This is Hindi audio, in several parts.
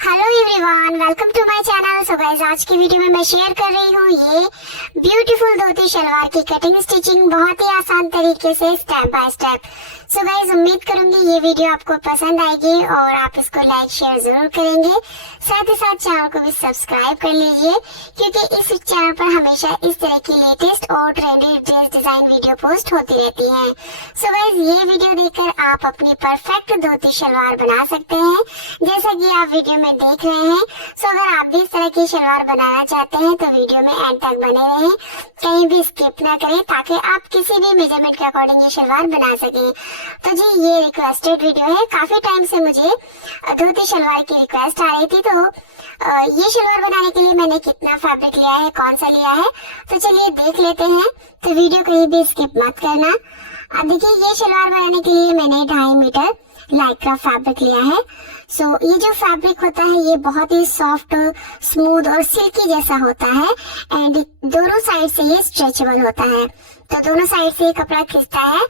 Hello everyone, welcome to my channel. So guys, आज की वीडियो में मैं शेयर कर रही हूँ ये ब्यूटीफुल धोती शलवार की कटिंग स्टिचिंग बहुत ही आसान तरीके से step by step. So guys, उम्मीद करूंगी ये वीडियो आपको पसंद आएगी और आप इसको लाइक शेयर जरूर करेंगे। साथ ही साथ चैनल को भी सब्सक्राइब कर लीजिए, क्योंकि इस चैनल पर हमेशा इस तरह की लेटेस्ट और trendy dress design video post होती रहती है। सो गाइस, ये वीडियो देखकर आप अपनी परफेक्ट धोती शलवार बना सकते हैं, जैसा कि आप वीडियो में देख रहे हैं। सो अगर आप भी इस तरह की शलवार बनाना चाहते हैं तो वीडियो में एंड तक बने रहें, कहीं भी स्किप ना करें, ताकि आप किसी भी मेजरमेंट के अकॉर्डिंग ये शलवार बना सकें। तो जी, ये रिक्वेस्टेड वीडियो है। काफी टाइम से मुझे धोती शलवार की रिक्वेस्ट आ रही थी, तो ये शलवार बनाने के लिए मैंने कितना फैब्रिक लिया है, कौन सा लिया है, तो चलिए देख लेते हैं। तो वीडियो कहीं भी स्किप मत करना। अब देखिए, ये शलवार बनाने के लिए मैंने 2.5 मीटर लाइक्रा फैब्रिक लिया है। सो ये जो फैब्रिक होता है ये बहुत ही सॉफ्ट, स्मूथ और सिल्की जैसा होता है एंड दोनों साइड से ये स्ट्रेचेबल होता है, तो दोनों साइड से ये कपड़ा खिंचता है।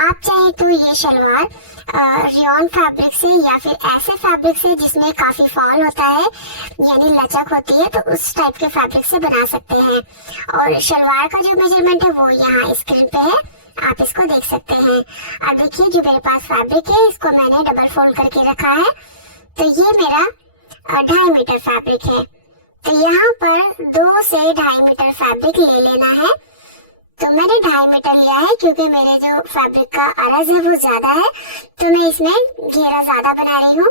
आप चाहे तो ये शलवार रियॉन फैब्रिक से या फिर ऐसे फैब्रिक से जिसमें काफी फॉल होता है, यानी लचक होती है, तो उस टाइप के फैब्रिक से बना सकते हैं। और शलवार का जो मेजरमेंट है वो यहाँ स्क्रीन पे है, आप इसको देख सकते हैं। अब देखिए, जो मेरे पास फैब्रिक है इसको मैंने डबल फोल्ड करके रखा है, तो ये मेरा 2.5 मीटर फैब्रिक है। तो यहाँ पर 2 से 2.5 मीटर फैब्रिक ले लेना है। तो मैंने 2.5 मीटर लिया है क्योंकि मेरे जो फैब्रिक का अरज है वो ज्यादा है, तो मैं इसमें घेरा ज्यादा बना रही हूँ।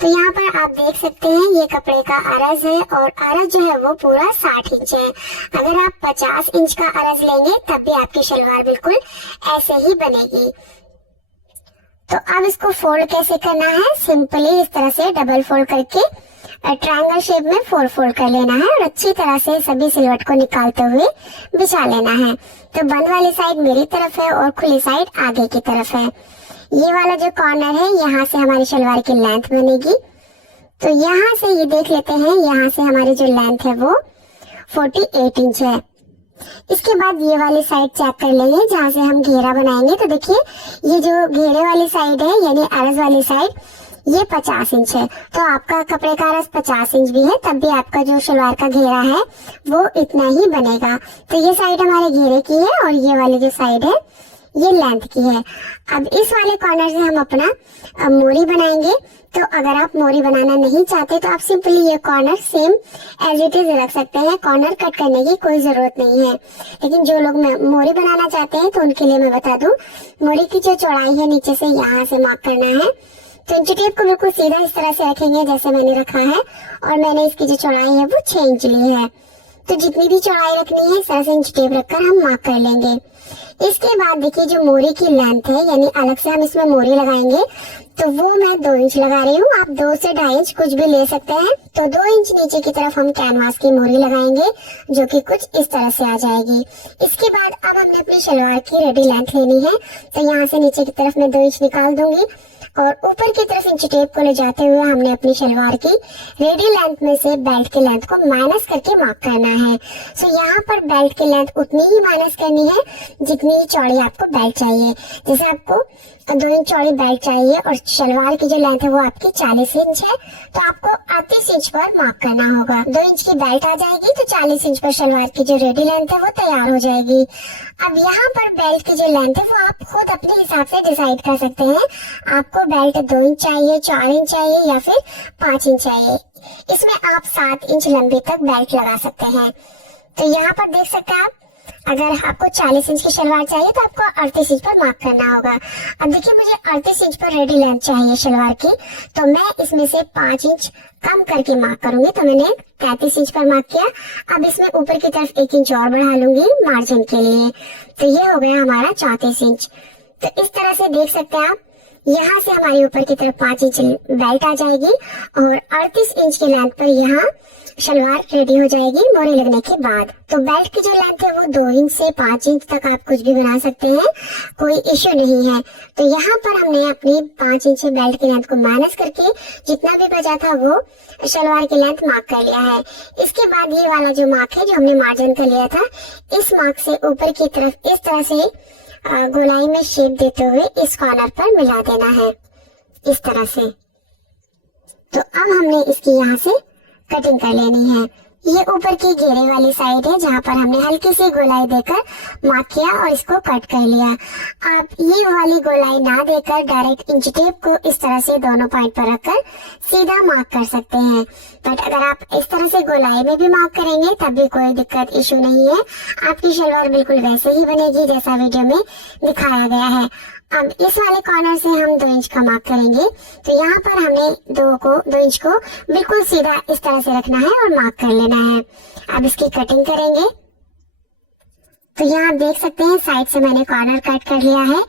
तो यहाँ पर आप देख सकते हैं ये कपड़े का अरज है, और अरज जो है वो पूरा 60 इंच है। अगर आप 50 इंच का अरज लेंगे तब भी आपकी शलवार बिल्कुल ऐसे ही बनेगी। तो अब इसको फोल्ड कैसे करना है, सिंपली इस तरह से डबल फोल्ड करके ट्रायंगल शेप में 4 फोल्ड कर लेना है और अच्छी तरह से सभी सिलवट को निकालते हुए बिछा लेना है। तो बंद वाली साइड मेरी तरफ है और खुली साइड आगे की तरफ है। ये वाला जो कॉर्नर है यहाँ से हमारी शलवार की लेंथ बनेगी। तो यहाँ से ये देख लेते हैं, यहाँ से हमारी जो लेंथ है वो 48 इंच है। इसके बाद ये वाली साइड चेक कर लेंगे जहाँ से हम घेरा बनाएंगे। तो देखिए, ये जो घेरे वाली साइड है यानी अरज वाली साइड, ये 50 इंच है। तो आपका कपड़े का अरज 50 इंच भी है तब भी आपका जो शलवार का घेरा है वो इतना ही बनेगा। तो ये साइड हमारे घेरे की है और ये वाली जो साइड है ये लेंथ की है। अब इस वाले कॉर्नर से हम अपना मोरी बनाएंगे। तो अगर आप मोरी बनाना नहीं चाहते तो आप सिंपली ये corner same as it is रख सकते हैं, कॉर्नर कट करने की कोई जरूरत नहीं है। लेकिन जो लोग मोरी बनाना चाहते हैं तो उनके लिए मैं बता दूं, मोरी की जो चौड़ाई है नीचे से यहाँ से मार्क करना है। तो इंच टेप को बिल्कुल सीधा इस तरह से रखेंगे जैसे मैंने रखा है, और मैंने इसकी जो चौड़ाई है वो 6 इंच ली है। तो जितनी भी चौड़ाई रखनी है इस तरह से इंच टेप रखकर हम मार्क कर लेंगे। इसके बाद देखिए, जो मोरी की लेंथ है यानी अलग से हम इसमें मोरी लगाएंगे, तो वो मैं 2 इंच लगा रही हूँ। आप 2 से 2.5 इंच कुछ भी ले सकते हैं। तो 2 इंच नीचे की तरफ हम कैनवास की मोरी लगाएंगे, जो कि कुछ इस तरह से आ जाएगी। इसके बाद अब हमने अपनी शलवार की रेडी लेंथ लेनी है। तो यहाँ से नीचे की तरफ मैं 2 इंच निकाल दूंगी और ऊपर की तरफ इंच टेप को ले जाते हुए हमने अपनी शलवार की रेडी लेंथ में से बेल्ट की लेंथ को माइनस करके मार्क करना है। सो यहाँ पर बेल्ट की लेंथ उतनी ही माइनस करनी है जितनी चौड़ी आपको बेल्ट चाहिए। जैसे आपको 2 इंच चौड़ी बेल्ट चाहिए और शलवार की जो लेंथ है वो आपकी 40 इंच है, तो आपको 38 इंच पर मार्क करना होगा। 2 इंच की बेल्ट आ जाएगी तो 40 इंच पर शलवार की जो रेडी लेंथ है वो तैयार हो जाएगी। अब यहाँ पर बेल्ट की जो लेंथ है वो आप खुद अपने हिसाब से डिसाइड कर सकते हैं। आपको बेल्ट 2 इंच चाहिए, 4 इंच चाहिए या फिर 5 इंच चाहिए। इसमें आप 7 इंच लंबी तक बेल्ट लगा सकते हैं। तो यहाँ पर देख सकते हैं आप, अगर आपको 40 इंच की शलवार चाहिए तो आपको 38 इंच पर मार्क करना होगा। अब देखिए, मुझे 38 इंच पर रेडी लेंथ चाहिए शलवार की, तो मैं इसमें से 5 इंच कम करके मार्क करूंगी। तो मैंने 33 इंच पर मार्क किया। अब इसमें ऊपर की तरफ 1 इंच और बढ़ा लूंगी मार्जिन के लिए। तो ये हो गया हमारा 34 इंच। तो इस तरह से देख सकते हैं आप, यहाँ से हमारी ऊपर की तरफ 5 इंच बेल्ट आ जाएगी और 38 इंच की लेंथ पर यहाँ शलवार रेडी हो जाएगी मोरी लगने के बाद। तो बेल्ट की जो लेंथ है वो 2 इंच से 5 इंच तक आप कुछ भी बना सकते हैं, कोई इश्यू नहीं है। तो यहाँ पर हमने अपनी 5 इंच बेल्ट की लेंथ को माइनस करके जितना भी बचा था वो शलवार की लेंथ मार्क कर लिया है। इसके बाद ये वाला जो मार्क है जो हमने मार्जिन का लिया था, इस मार्क से ऊपर की तरफ इस तरह से गोलाई में शेप देते हुए इस कॉर्नर पर मिला देना है इस तरह से। तो अब हमने इसकी यहाँ से कटिंग कर लेनी है। ये ऊपर की घेरे वाली साइड है जहाँ पर हमने हल्की सी गोलाई देकर मार्क किया और इसको कट कर लिया। आप ये वाली गोलाई ना देकर डायरेक्ट इंच टेप को इस तरह से दोनों पॉइंट पर रखकर सीधा मार्क कर सकते हैं। बट अगर आप इस तरह से गोलाई में भी मार्क करेंगे तब भी कोई दिक्कत इशू नहीं है, आपकी शलवार बिल्कुल वैसे ही बनेगी जैसा वीडियो में दिखाया गया है। अब इस वाले कॉर्नर से हम 2 इंच का मार्क करेंगे, तो यहाँ पर हमने 2 इंच को बिल्कुल सीधा इस तरह से रखना है और मार्क कर लेना है। अब इसकी कटिंग करेंगे, तो यहाँ आप देख सकते हैं साइड से मैंने कॉर्नर कट कर लिया है।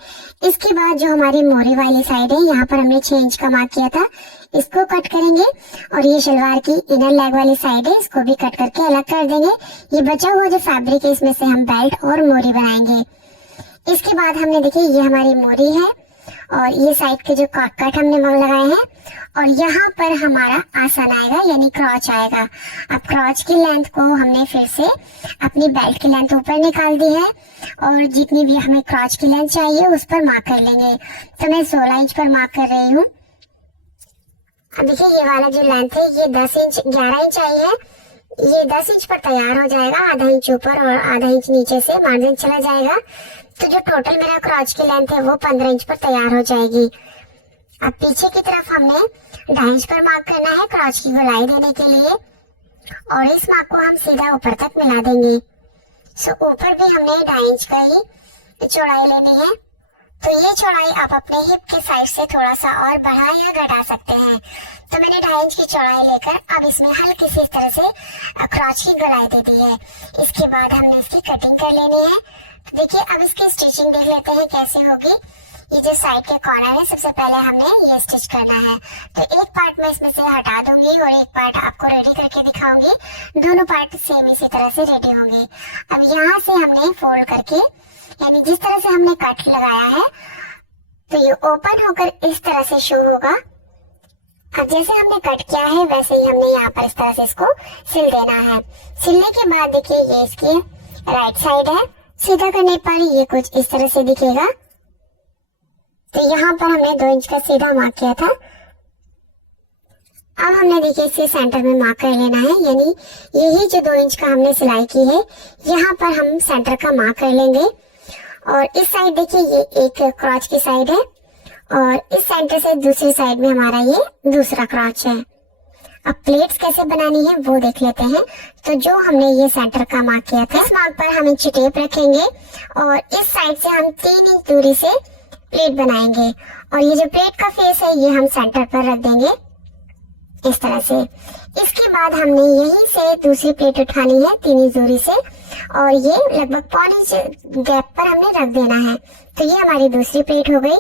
इसके बाद जो हमारी मोरी वाली साइड है, यहाँ पर हमने 6 इंच का मार्क किया था, इसको कट करेंगे और ये शलवार की इनर लेग वाली साइड है, इसको भी कट करके अलग कर देंगे। ये बचा हुआ जो फैब्रिक है इसमें से हम बेल्ट और मोरी बनाएंगे। इसके बाद हमने देखिए ये हमारी मोरी है और ये साइड के जो कट हमने वहां लगाए हैं और यहाँ पर हमारा आसन आएगा यानी क्रॉच आएगा। अब क्रॉच की लेंथ को हमने फिर से अपनी बेल्ट की लेंथ ऊपर निकाल दी है और जितनी भी हमें क्रॉच की लेंथ चाहिए उस पर मार्क कर लेंगे। तो मैं 16 इंच पर मार्क कर रही हूँ। अब देखिए ये वाला जो लेंथ है ये 11 इंच आई है। ये 10 इंच पर तैयार हो जाएगा, आधा इंच ऊपर और आधा इंच नीचे से मार्जिन चला जाएगा। तो जो टोटल मेरा क्रॉच की लेंथ है वो 15 इंच पर तैयार हो जाएगी। अब पीछे की तरफ हमने 2.5 इंच पर मार्क करना है क्रॉच की गोलाई देने के लिए और इस मार्क को हम सीधा ऊपर तक मिला देंगे। सो ऊपर भी हमने 2.5 इंच का ही चौड़ाई लेनी है। तो ये चौड़ाई आप अपने हिप के साइड से थोड़ा सा और बढ़ा या घटा सकते हैं। तो मैंने 2.5 इंच की चौड़ाई लेकर अब इसमें हल्की सी इस तरह से क्रॉच की गोलाई दे दी है। इसके बाद हमने इसकी कटिंग कर लेनी है। देखिए अब इसकी स्टिचिंग देख लेते हैं कैसे होगी। ये जो साइड के कॉर्नर है सबसे पहले हमने ये स्टिच करना है। तो एक पार्ट मैं इसमें से हटा दूंगी और एक पार्ट आपको रेडी करके दिखाऊंगी। दोनों पार्ट सेम इसी तरह से रेडी होंगे। अब यहाँ से हमने फोल्ड करके यानी जिस तरह से हमने कट लगाया है तो ये ओपन होकर इस तरह से शो होगा। अब जैसे हमने कट किया है वैसे ही हमने यहाँ पर इस तरह से इसको सिल देना है। सिलने के बाद देखिए ये इसकी राइट साइड है, सीधा करने पर ये कुछ इस तरह से दिखेगा। तो यहाँ पर हमने 2 इंच का सीधा मार्क किया था। अब हमने देखिए इसे सेंटर में मार्क कर लेना है, यानी यही जो 2 इंच का हमने सिलाई की है यहाँ पर हम सेंटर का मार्क कर लेंगे। और इस साइड देखिए ये एक क्रॉच की साइड है और इस सेंटर से दूसरी साइड में हमारा ये दूसरा क्रॉच है। अब प्लेट्स कैसे बनानी है वो देख लेते हैं। तो जो हमने ये सेंटर का मार्क किया था इस मार्क पर हम इंच टेप रखेंगे और इस साइड से हम 3 इंच दूरी से प्लेट बनाएंगे और ये जो प्लेट का फेस है ये हम सेंटर पर रख देंगे इस तरह से। इसके बाद हमने यहीं से दूसरी प्लेट उठानी है 3 इंच दूरी से और ये लगभग 1.5 इंच गैप पर हमने रख देना है। तो ये हमारी दूसरी प्लेट हो गई।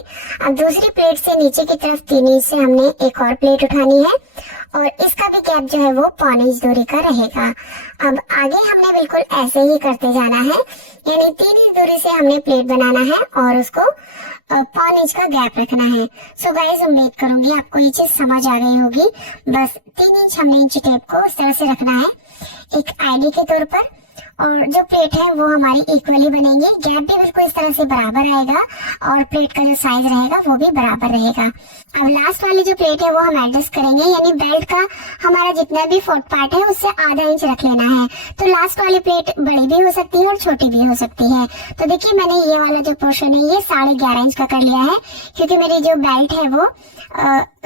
अब दूसरी प्लेट से नीचे की तरफ 3 इंच से हमने एक और प्लेट उठानी है और इसका भी गैप जो है वो 1.5 इंच दूरी का रहेगा। अब आगे हमने बिल्कुल ऐसे ही करते जाना है, यानी 3 इंच दूरी से हमने प्लेट बनाना है और उसको 1.5 इंच का गैप रखना है। सो गाइस उम्मीद करूंगी आपको ये चीज समझ आ गई होगी। बस 3 इंच हमने इंच टेप को इस तरह से रखना है एक आईडी के तौर पर और जो प्लेट है वो हमारी इक्वली बनेंगी। गैप भी बिल्कुल इस तरह से बराबर आएगा और प्लेट का जो साइज रहेगा वो भी बराबर रहेगा। अब लास्ट वाली जो प्लेट है वो हम एडजस्ट करेंगे, यानी बेल्ट का हमारा जितना भी फोर्थ पार्ट है उससे आधा इंच रख लेना है। तो लास्ट वाली प्लेट बड़ी भी हो सकती है और छोटी भी हो सकती है। तो देखिए मैंने ये वाला जो पोर्शन है ये 11.5 इंच का कर लिया है क्योंकि मेरी जो बेल्ट है वो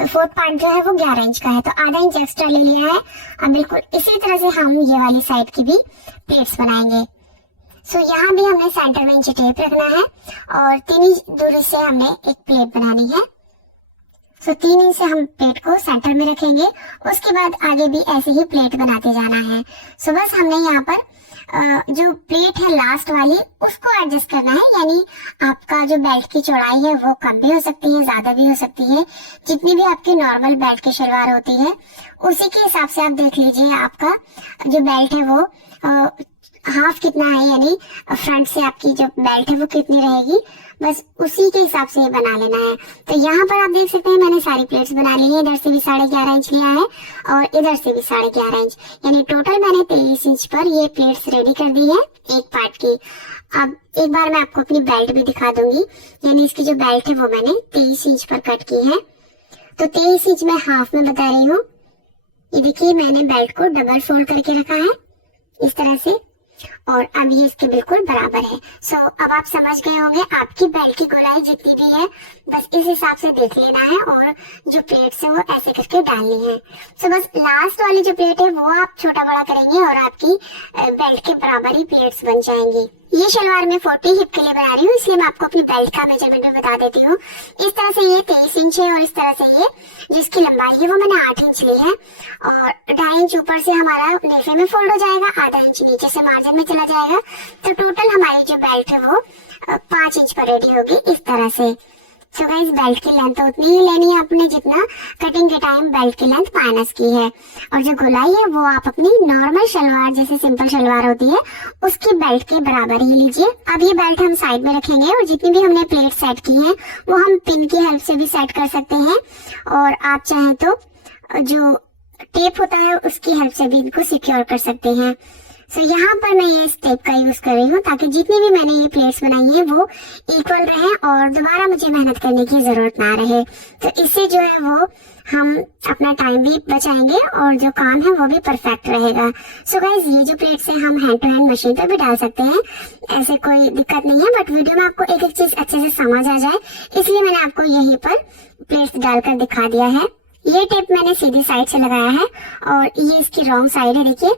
फोर्थ पार्ट जो है वो 11 इंच का है, तो आधा इंच एक्स्ट्रा ले लिया है। अब बिल्कुल इसी तरह से हम ये वाली साइड की भी प्लेट्स बनाएंगे। सो यहाँ भी हमने सेंटर में इंच टेप रखना है और 3 इंच दूरी से हमने एक प्लेट बनानी है। सो 3 इंच से हम प्लेट को सेंटर में रखेंगे, उसके बाद आगे भी ऐसे ही प्लेट बनाते जाना है। सो बस हमने यहाँ पर जो प्लेट है लास्ट वाली उसको एडजस्ट करना है, यानी आपका जो बेल्ट की चौड़ाई है वो कम भी हो सकती है ज्यादा भी हो सकती है। जितनी भी आपकी नॉर्मल बेल्ट की शलवार होती है उसी के हिसाब से आप देख लीजिए आपका जो बेल्ट है वो हाफ कितना है, यानी फ्रंट से आपकी जो बेल्ट है वो कितनी रहेगी, बस उसी के हिसाब से बना लेना है। तो यहाँ पर आप देख सकते हैं मैंने सारी प्लेट्स बना ली है। इधर से भी 11.5 इंच लिया है और इधर से भी 11.5 इंच, यानी टोटल मैंने 23 इंच पर ये प्लेट्स रेडी कर दी है एक पार्ट की। अब एक बार मैं आपको अपनी बेल्ट भी दिखा दूंगी, यानी इसकी जो बेल्ट है वो मैंने 23 इंच पर कट की है। तो 23 इंच मैं हाफ में बता रही हूँ। ये देखिए मैंने बेल्ट को डबल फोल्ड करके रखा है इस तरह से, और अब ये इसके बिल्कुल बराबर है। सो अब आप समझ गए होंगे आपकी बेल्ट की गोलाई जितनी भी है बस इस हिसाब से देख लेना है और जो प्लेट्स है वो ऐसे करके डालनी है। सो बस लास्ट वाली जो प्लेट है वो आप छोटा बड़ा करेंगे और आपकी बेल्ट के बराबर ही प्लेट्स बन जाएंगी। ये शलवार मैं 40 हिप के लिए बना रही हूँ, इसलिए मैं आपको अपनी बेल्ट का मेजरमेंट भी बता देती हूँ। इस तरह से ये 23 इंच है और इस तरह से ये जिसकी लंबाई है वो मैंने 8 इंच ली है, और 2.5 इंच ऊपर से हमारा नेफे में फोल्ड हो जाएगा, आधा इंच नीचे से मार्जिन में चला जाएगा। तो टोटल हमारी जो बेल्ट है वो 5 इंच पर रेडी होगी इस तरह से। सो गाइस बेल्ट की लेंथ तो उतनी ही लेनी है आपने जितना कटिंग के टाइम बेल्ट की लेंथ माइनस की है, और जो गोलाई है वो आप अपनी नॉर्मल शलवार जैसे सिंपल शलवार होती है उसकी बेल्ट के बराबर ही लीजिए। अब ये बेल्ट हम साइड में रखेंगे और जितनी भी हमने प्लेट सेट की है वो हम पिन की हेल्प से भी सेट कर सकते हैं, और आप चाहें तो जो टेप होता है उसकी हेल्प से भी इनको सिक्योर कर सकते हैं। सो यहाँ पर मैं ये टेप का यूज कर रही हूँ ताकि जितनी भी मैंने ये प्लेट्स बनाई है वो इक्वल रहे और दोबारा मुझे मेहनत करने की जरूरत ना रहे। तो इससे जो है वो हम अपना टाइम भी बचाएंगे और जो काम है वो भी परफेक्ट रहेगा। सो गाइस ये जो प्लेट्स है हम हैंड टू हैंड मशीन पर भी डाल सकते हैं, ऐसे कोई दिक्कत नहीं है, बट वीडियो में आपको एक एक चीज अच्छे से समझ आ जाए इसलिए मैंने आपको यहीं पर प्लेट्स डालकर दिखा दिया है। ये टेप मैंने सीधी साइड से लगाया है और ये इसकी रॉन्ग साइड है, देखिए।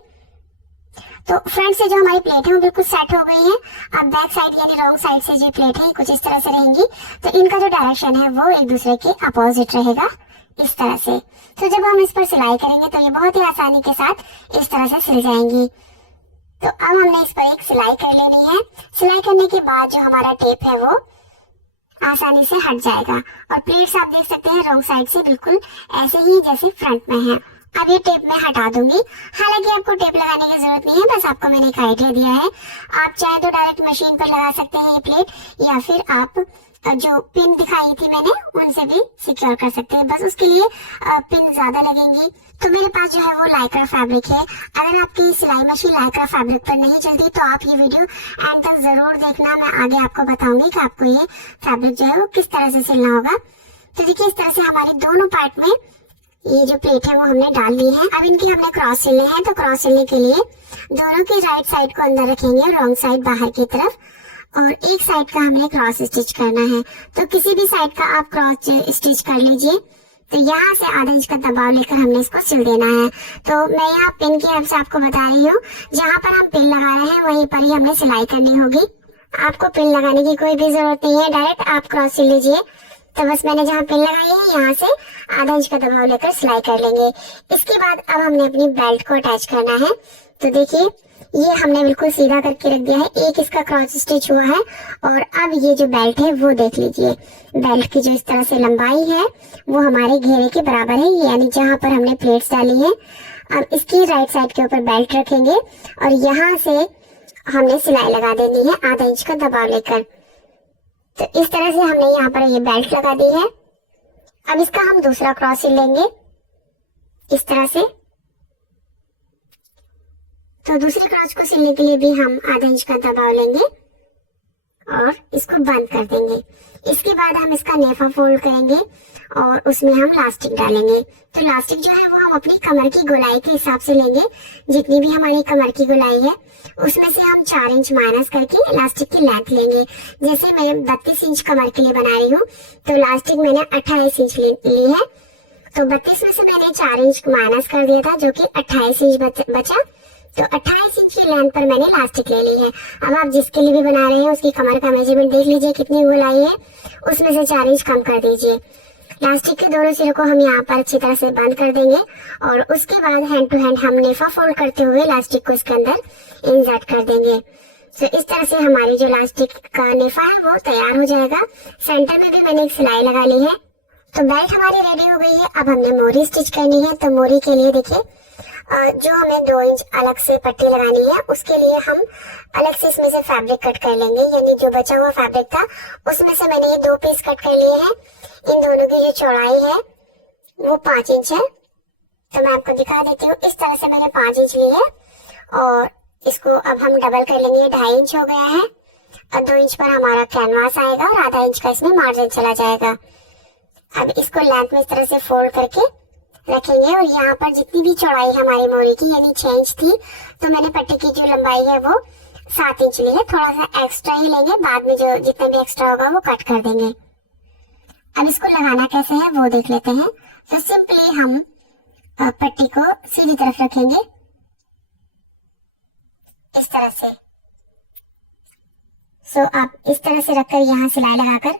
तो फ्रंट से जो हमारी प्लेट है वो बिल्कुल सेट हो गई है। अब बैक साइड यानी रॉन्ग साइड से जो प्लेट है कुछ इस तरह से रहेंगी, तो इनका जो डायरेक्शन है वो एक दूसरे के अपोजिट रहेगा इस तरह से। तो जब हम इस पर सिलाई करेंगे तो ये बहुत ही आसानी के साथ इस तरह से सिल जाएंगी। तो अब हमने इस पर एक सिलाई कर लेनी है। सिलाई करने के बाद जो हमारा टेप है वो आसानी से हट जाएगा, और प्लेट्स आप देख सकते हैं रॉन्ग साइड से बिल्कुल ऐसे ही जैसे फ्रंट में है। अब ये टेप मैं हटा दूंगी, हालांकि आपको टेप लगाने की जरूरत नहीं है, बस आपको मैंने एक आइडिया दिया है। आप चाहे तो डायरेक्ट मशीन पर लगा सकते हैं ये प्लेट, या फिर आप जो पिन दिखाई थी मैंने उनसे भी सिक्योर कर सकते हैं, बस उसके लिए पिन ज्यादा लगेंगी। तो मेरे पास जो है वो लाइक्रा फैब्रिक है। अगर आपकी सिलाई मशीन लाइक्रा फैब्रिक पर नहीं चलती तो आप ये वीडियो एंड तक जरूर देखना, मैं आगे आपको बताऊंगी कि आपको ये फैब्रिक जो है वो किस तरह से सिलना होगा। तो देखिए इस तरह से हमारी दोनों पार्ट में ये जो प्लेट है वो हमने डाल दी है। अब इनके हमने क्रॉस सिलने हैं, तो क्रॉस सिलने के लिए दोनों की राइट साइड को अंदर रखेंगे, रॉन्ग साइड बाहर की तरफ, और एक साइड का हमने क्रॉस स्टिच करना है। तो किसी भी साइड का आप क्रॉस स्टिच कर लीजिए। तो यहाँ से आधा इंच का दबाव लेकर हमने इसको सिल देना है। तो मैं यहाँ पिन की हेल्प से आपको बता रही हूँ, जहाँ पर हम पिन लगा रहे हैं वहीं पर ही हमें सिलाई करनी होगी। आपको पिन लगाने की कोई भी जरूरत नहीं है, डायरेक्ट आप क्रॉस सिल लीजिए। तो बस मैंने जहाँ पिन लगाई है यहाँ से आधा इंच का दबाव लेकर सिलाई कर लेंगे। इसके बाद अब हमने अपनी बेल्ट को अटैच करना है। तो देखिए ये हमने बिल्कुल सीधा करके रख दिया है, एक इसका क्रॉस स्टिच हुआ है, और अब ये जो बेल्ट है वो देख लीजिए, बेल्ट की जो इस तरह से लंबाई है वो हमारे घेरे के बराबर है, यानी जहाँ पर हमने प्लेट्स डाली है। अब इसकी राइट साइड के ऊपर बेल्ट रखेंगे और यहाँ से हमने सिलाई लगा देनी है आधा इंच का दबाव लेकर। तो इस तरह से हमने यहाँ पर ये बेल्ट लगा दी है। अब इसका हम दूसरा क्रॉस सिल लेंगे इस तरह से। तो दूसरे क्रॉस को सिलने के लिए भी हम आधा इंच का दबाव लेंगे और इसको बंद कर देंगे। इसके बाद हम इसका नेफा फोल्ड करेंगे और उसमें हम लास्टिक डालेंगे। तो लास्टिक जो है वो हम अपनी कमर की गोलाई के हिसाब से लेंगे, जितनी भी हमारी कमर की गोलाई है उसमें से हम 4 इंच माइनस करके इलास्टिक की लेंथ लेंगे। जैसे मैं 32 इंच कमर के लिए बना रही हूँ तो इलास्टिक मैंने 28 इंच ली है। तो 32 में से मैंने 4 इंच माइनस कर दिया था जो कि 28 इंच बचा। तो 28 इंच की लेंथ पर मैंने इलास्टिक ले ली है। अब आप जिसके लिए भी बना रहे हैं उसकी कमर का मेजरमेंट देख लीजिए कितनी गोलाई है, उसमें से 4 इंच कम कर दीजिए। इलास्टिक के दोनों सिरों को हम यहाँ पर अच्छी तरह से बंद कर देंगे और उसके बाद हैंड टू हैंड हम नेफा फोल्ड करते हुए इलास्टिक को इसके अंदर इंसर्ट कर देंगे। तो इस तरह से हमारी जो इलास्टिक का नेफा है वो तैयार हो जाएगा। सेंटर में भी मैंने एक सिलाई लगा ली है। तो बेल्ट हमारी रेडी हो गई है। अब हमने मोरी स्टिच करनी है। तो मोरी के लिए देखिए जो हमें 2 इंच अलग से पट्टी लगानी है उसके लिए हम अलग से इसमें से फैब्रिक कट कर लेंगे, यानी जो बचा हुआ फैब्रिक था उसमें से मैंने ये 2 पीस कट कर लिए हैं। इन दोनों की जो चौड़ाई है वो 5 इंच है। तो मैं आपको दिखा देती हूँ, इस तरह से मैंने 5 इंच ली है और इसको अब हम डबल कर लेंगे। 2.5 इंच हो गया है। अब 2 इंच पर हमारा कैनवास आएगा और आधा इंच का इसमें मार्जिन चला जाएगा। अब इसको लेंथ में इस तरह से फोल्ड करके रखेंगे। और यहाँ पर जितनी भी चौड़ाई हमारी मोरी की यानी 6 इंच थी, तो मैंने पट्टी की जो लंबाई है वो 7 इंच ली है। थोड़ा सा एक्स्ट्रा ही लेंगे, बाद में जो जितना भी एक्स्ट्रा होगा वो कट कर देंगे। अब इसको लगाना कैसे है वो देख लेते हैं। तो सिंपली हम पट्टी को सीधी तरफ रखेंगे इस तरह से। आप इस तरह से रखकर यहाँ सिलाई लगाकर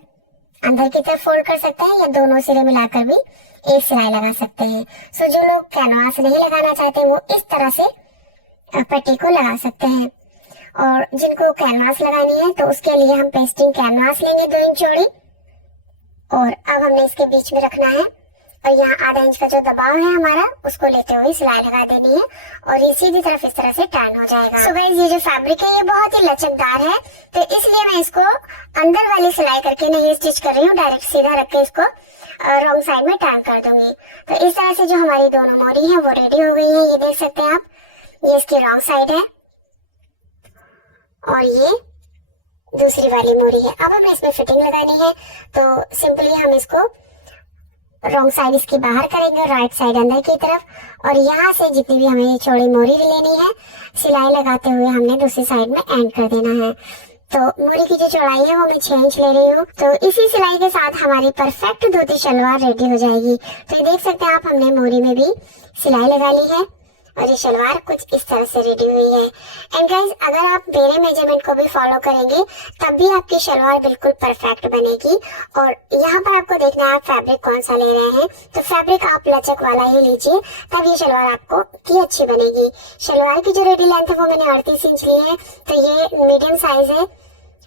अंदर की तरफ फोल्ड कर सकते हैं, या दोनों सिरे मिलाकर भी एक सिलाई लगा सकते हैं। जो लोग कैनवास नहीं लगाना चाहते वो इस तरह से पट्टी को लगा सकते हैं। और जिनको कैनवास लगानी है तो उसके लिए हम पेस्टिंग कैनवास लेंगे 2 इंच चौड़ी, और अब हमने इसके बीच में रखना है, और यहाँ आधा इंच का जो दबाव है हमारा उसको लेते हुए सिलाई लगा देनी है, और ये सीधी तरफ इस तरह से टर्न हो जाएगा। गाइस ये जो फैब्रिक है ये बहुत ही लचकदार है, तो इसलिए मैं इसको अंदर वाली सिलाई करके नहीं स्टिच कर रही हूँ, डायरेक्ट सीधा रख के इसको रॉन्ग साइड में टर्न कर दूंगी। तो इस तरह से जो हमारी दोनों मोरी है वो रेडी हो गई है, ये देख सकते हैं आप। ये इसकी रॉन्ग साइड है और ये दूसरी वाली मोरी है। अब हमें इसमें फिटिंग लगानी है, तो सिंपली हम इसको रॉन्ग साइड इसकी बाहर करेंगे, राइट साइड अंदर की तरफ, और यहाँ से जितनी भी हमें चौड़ी मोरी लेनी है सिलाई लगाते हुए हमने दूसरी साइड में एंड कर देना है। तो मोरी की जो चौड़ाई है वो मैं 6 इंच ले रही हूँ। तो इसी सिलाई के साथ हमारी परफेक्ट धोती शलवार रेडी हो जाएगी। तो ये देख सकते हैं आप, हमने मोरी में भी सिलाई लगा ली है और ये शलवार कुछ इस तरह से रेडी हुई है। एंड गाइस अगर आप मेरे मेजरमेंट को भी फॉलो करेंगे तब भी आपकी शलवार बिल्कुल परफेक्ट बनेगी। और यहाँ पर आपको देखना है आप फैब्रिक कौन सा ले रहे हैं, तो फैब्रिक आप लचक वाला ही लीजिए, तब ये शलवार आपको की अच्छी बनेगी। शलवार की जो रेडी लेंथ है वो मैंने 38 इंच ली है, तो ये मीडियम साइज है।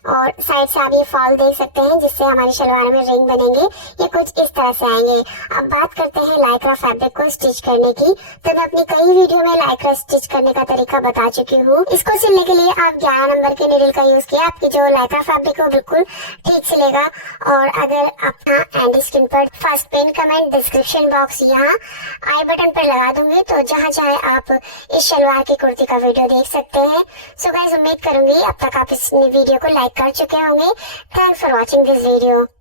और साइड से आप ये फॉल देख सकते हैं जिससे हमारी शलवार में रिंग बनेंगे, ये कुछ इस तरह से आएंगे। अब बात करते हैं लाइक्रा फैब्रिक को स्टिच करने की। तो मैं अपनी कई वीडियो में लाइक्रा स्टिच करने का तरीका बता चुकी हूँ। इसको सिलने के लिए आप 11 नंबर के नीडल का यूज किया, आपकी जो लाइक्रा फैब्रिक है बिल्कुल ठीक सिलेगा। और अगर अपना एंड स्क्रीन पर first pin comment description box यहाँ आई बटन पर लगा दूंगी, तो जहाँ चाहे आप इस शलवार की कुर्ती का वीडियो देख सकते हैं। सो गाइस उम्मीद करूंगी अब तक आप इस वीडियो को लाइक कर चुके होंगे। Thanks for watching this video.